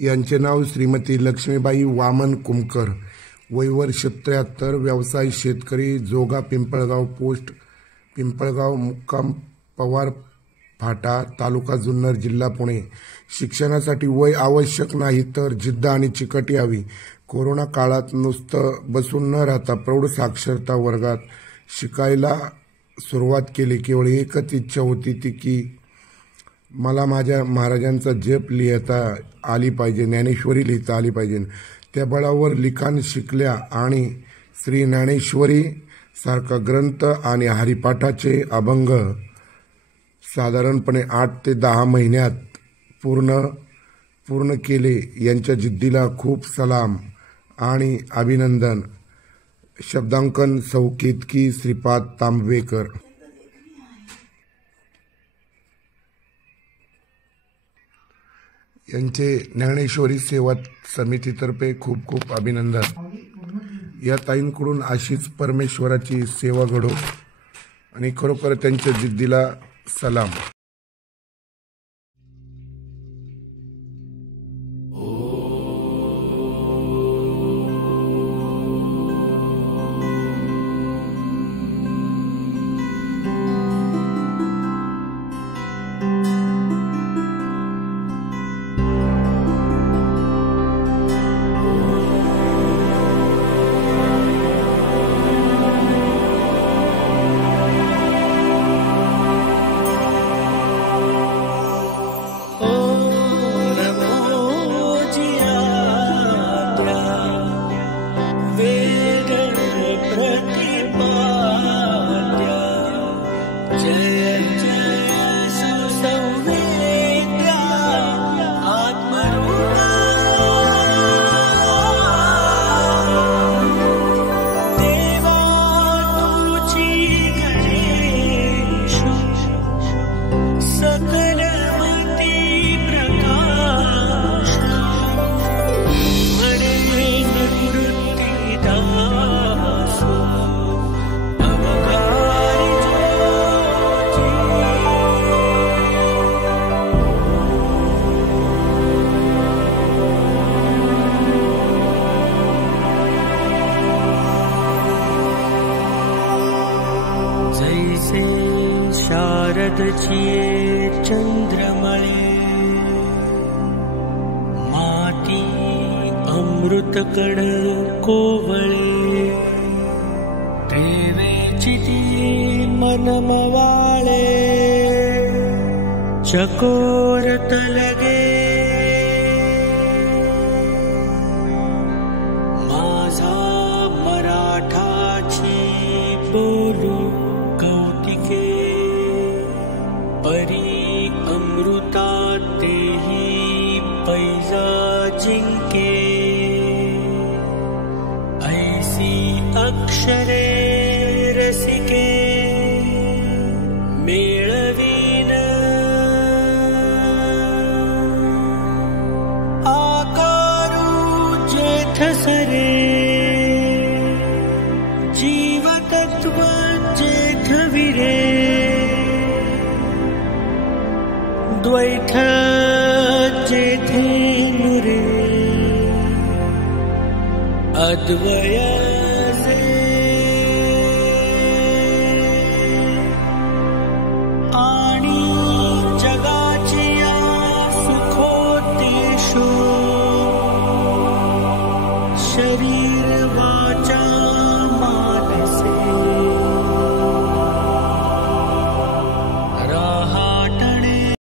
यांचे नाव श्रीमती लक्ष्मीबाई वामन कुमकर, वय वर्ष 73, व्यवसाय शेतकरी, जोगा पिंपळगाव पोस्ट, पिंपळगाव, मुक्काम पवार फाटा, तालुका जुन्नर, जिल्हा पुणे। शिक्षणासाठी वय आवश्यक नाही, तर जिद्द आणि चिकटी हवी। कोरोना काळात नुसतं बसून न राहता प्रौढ साक्षरता वर्गात शिकायला सुरुवात केली। केवळ एकच इच्छा होती ती की मला माझ्या महाराजांचा जप लिहिता आली पाहिजे, ज्ञानेश्वरी लिहिता आली पाहिजे। त्या बळावर लिखाण शिकल्या आणि श्री ज्ञानेश्वरी सारखा ग्रंथ आणि हरिपाठाचे अभंग साधारणपणे 8 ते 10 महिन्यात पूर्ण केले। यांच्या जिद्दीला खूप सलाम आणि अभिनंदन। शब्दांकन सौ केतकी श्रीपाद तांबवेकर। यांचे ज्ञानेश्वरी सेवा समितीतर्फे खूप खूप अभिनंदन। या ताईंकडून अशीच परमेश्वराची सेवा घडो आणि खरोखर त्यांच्या जिद्दीला सलाम। शारदचिये चंद्रमळे माती अमृतकण कोवळे प्रेमेची ती मनमवाळे चकोर तलगे माझा मराठाची बोलू कौतिके परी अमृता तेही पैजा जिंके ऐसी अक्षरे रसिके मेळवीन आकारू जेठ सरे जीवतत्व जेठ विरे द्वैथ जेथे नुरे अद्वय आणि जगाची सुखोत्तेषु शरीर वाचा